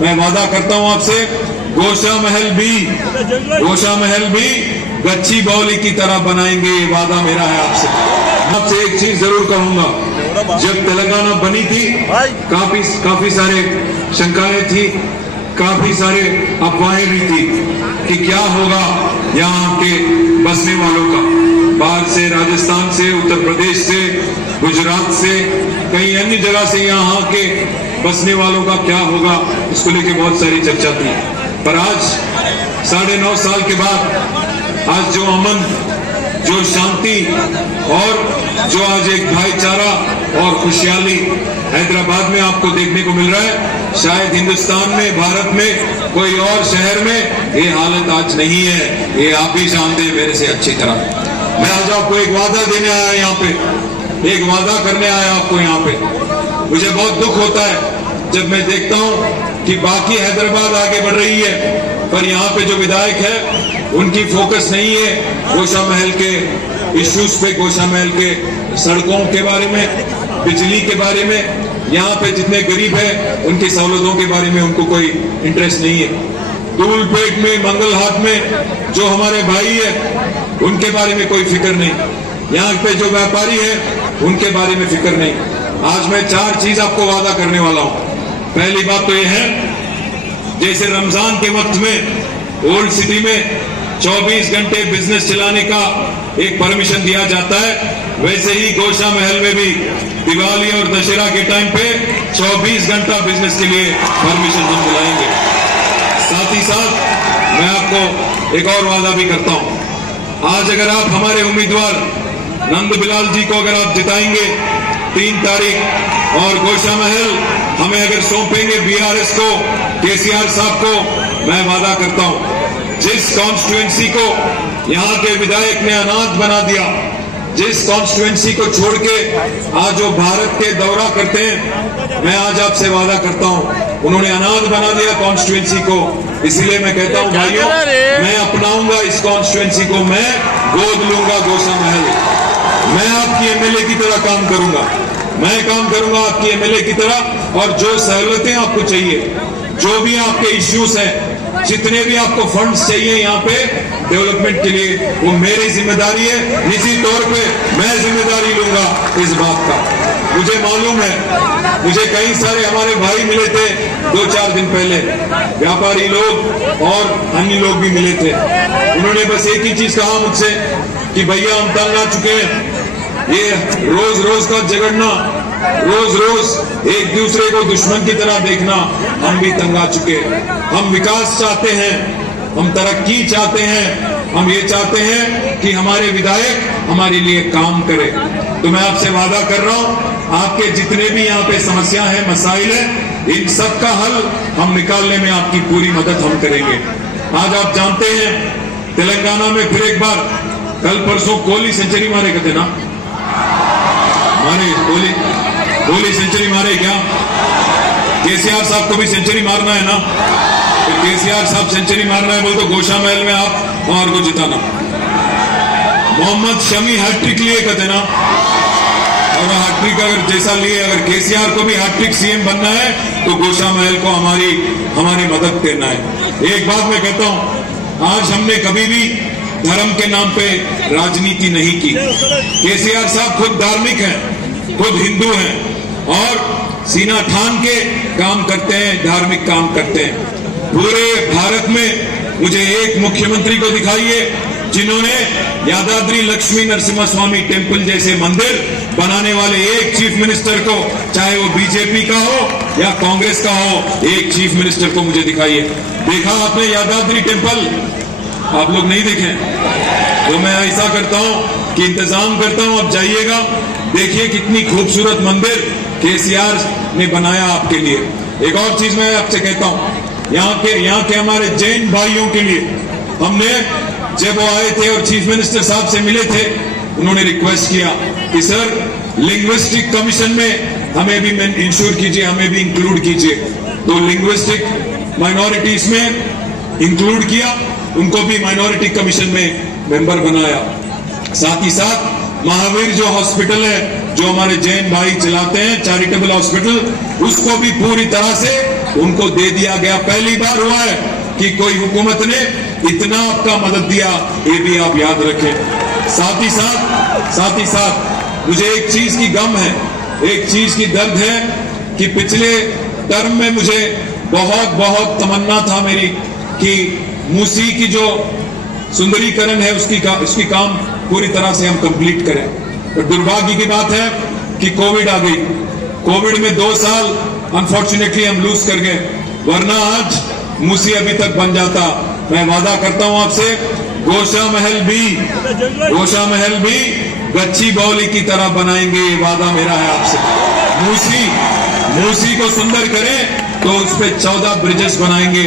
मैं वादा करता हूं आपसे, गोशा महल भी गच्ची बौली की तरह बनाएंगे, ये वादा मेरा है आपसे। आपसे एक चीज जरूर कहूंगा, जब तेलंगाना बनी थी काफी सारे शंकाएं थी, काफी सारे अफवाहें भी थी कि क्या होगा यहाँ के बसने वालों का, बाहर से, राजस्थान से, उत्तर प्रदेश से, गुजरात से, कई अन्य जगह से यहाँ के बसने वालों का क्या होगा, इसको लेके बहुत सारी चर्चा थी। पर आज 9.5 साल के बाद आज जो अमन, जो शांति और जो आज एक भाईचारा और खुशहाली हैदराबाद में आपको देखने को मिल रहा है, शायद हिंदुस्तान में, भारत में, कोई और शहर में ये हालत आज नहीं है। ये आप ही जानते हैं मेरे से अच्छी तरह। मैं आज आपको एक वादा देने आया यहाँ पे, एक वादा करने आया आपको यहाँ पे। मुझे बहुत दुख होता है जब मैं देखता हूँ कि बाकी हैदराबाद आगे बढ़ रही है, पर यहाँ पे जो विधायक है उनकी फोकस नहीं है गोशा महल के इश्यूज पे, गोशा महल के सड़कों के बारे में, बिजली के बारे में, यहाँ पे जितने गरीब है उनकी सहूलतों के बारे में उनको कोई इंटरेस्ट नहीं है। टूलपेट में, मंगलहाट में जो हमारे भाई है उनके बारे में कोई फिक्र नहीं, यहाँ पे जो व्यापारी है उनके बारे में फिक्र नहीं। आज मैं 4 चीज आपको वादा करने वाला हूँ। पहली बात तो यह है, जैसे रमजान के वक्त में ओल्ड सिटी में 24 घंटे बिजनेस चलाने का एक परमिशन दिया जाता है, वैसे ही गोशा महल में भी दिवाली और दशहरा के टाइम पे 24 घंटा बिजनेस के लिए परमिशन हम दिलाएंगे। साथ ही साथ मैं आपको एक और वादा भी करता हूं, आज अगर आप हमारे उम्मीदवार नंद बिलाल जी को अगर आप जिताएंगे 3 तारीख और गोशा महल हमें अगर सौंपेंगे बीआरएस को, केसीआर साहब को, मैं वादा करता हूं जिस कॉन्स्टिट्यूएंसी को यहाँ के विधायक ने अनाथ बना दिया, जिस कॉन्स्टिट्यूएंसी को छोड़ के आज वो भारत के दौरा करते हैं, मैं आज आपसे वादा करता हूं उन्होंने अनाथ बना दिया कॉन्स्टिट्यूएंसी को। इसीलिए मैं कहता हूं भाइयों, मैं अपनाऊंगा इस कॉन्स्टिट्यूएंसी को, मैं गोद लूंगा गोशा महल। मैं आपकी एमएलए की तरह काम करूंगा, मैं काम करूंगा आपकी एमएलए की तरह, और जो सहूलतें आपको चाहिए, जो भी आपके इश्यूज हैं, जितने भी आपको फंड्स चाहिए यहाँ पे डेवलपमेंट के लिए, वो मेरी जिम्मेदारी है। निजी तौर पे मैं जिम्मेदारी लूंगा इस बात का। मुझे मालूम है, मुझे कई सारे हमारे भाई मिले थे 2-4 दिन पहले, व्यापारी लोग और अन्य लोग भी मिले थे। उन्होंने बस एक ही चीज कहा मुझसे कि भैया हम तंग आ चुके हैं, ये रोज रोज का झगड़ना, रोज रोज एक दूसरे को दुश्मन की तरह देखना, हम भी तंग आ चुके हैं। हम विकास चाहते हैं, हम तरक्की चाहते हैं, हम ये चाहते हैं कि हमारे विधायक हमारे लिए काम करें। तो मैं आपसे वादा कर रहा हूं, आपके जितने भी यहाँ पे समस्या है, मसाइल है, इन सब का हल हम निकालने में आपकी पूरी मदद हम करेंगे। आज आप जानते हैं तेलंगाना में फिर एक बार, कल परसों कोहली सेंचुरी मारे कहते ना, मारे कोहली सेंचुरी मारे क्या? केसीआर साहब को भी सेंचुरी मारना है ना, तो केसीआर साहब सेंचुरी मारना है बोल तो गोशा महल में आप और को जिताना। मोहम्मद शमी हैट्रिक लिए कहते ना, और हैट्रिक अगर जैसा लिए, अगर केसीआर को भी हैट्रिक सीएम बनना है तो गोशा महल को हमारी मदद करना है। एक बात मैं कहता हूं, आज हमने कभी भी धर्म के नाम पे राजनीति नहीं की। केसीआर साहब खुद धार्मिक हैं, खुद हिंदू हैं और सीना ठान के काम करते हैं, धार्मिक काम करते हैं। पूरे भारत में मुझे एक मुख्यमंत्री को दिखाइए जिन्होंने यादाद्री लक्ष्मी नरसिम्हा स्वामी टेम्पल जैसे मंदिर बनाने वाले एक चीफ मिनिस्टर को, चाहे वो बीजेपी का हो या कांग्रेस का हो, एक चीफ मिनिस्टर को मुझे दिखाइए। देखा आपने यादाद्री टेम्पल? आप लोग नहीं देखे? तो मैं ऐसा करता हूं कि इंतजाम करता हूं, आप जाइएगा, देखिए कितनी खूबसूरत मंदिर केसीआर ने बनाया आपके लिए। एक और चीज मैं आपसे कहता हूं, यहाँ के हमारे जैन भाइयों के लिए हमने, जब वो आए थे और चीफ मिनिस्टर साहब से मिले थे, उन्होंने रिक्वेस्ट किया कि सर लिंग्विस्टिक कमीशन में हमें भी इंश्योर कीजिए, हमें भी इंक्लूड कीजिए। तो लिंग्विस्टिक माइनॉरिटीज में इंक्लूड किया, उनको भी माइनॉरिटी कमीशन में मेंबर बनाया। साथ ही साथ महावीर जो हॉस्पिटल है, जो हमारे जैन भाई चलाते हैं, चैरिटेबल हॉस्पिटल, उसको भी पूरी तरह से उनको दे दिया गया। पहली बार हुआ है कि कोई हुकूमत ने इतना आपका मदद दिया, ये भी आप याद रखें। साथ ही साथ मुझे एक चीज की गम है, एक चीज की दर्द है कि पिछले टर्म में मुझे बहुत तमन्ना था मेरी कि मूसी की जो सुंदरीकरण है उसकी काम पूरी तरह से हम कंप्लीट करें। पर दुर्भाग्य की बात है कि कोविड आ गई। कोविड में 2 साल अनफॉर्चुनेटली हम लूज कर गए, वरना आज मूसी अभी तक बन जाता। मैं वादा करता हूं आपसे, गोशा महल भी गच्ची बावली की तरह बनाएंगे, ये वादा मेरा है आपसे। मूसी को सुंदर करें तो उस पे 14 ब्रिजेस बनाएंगे।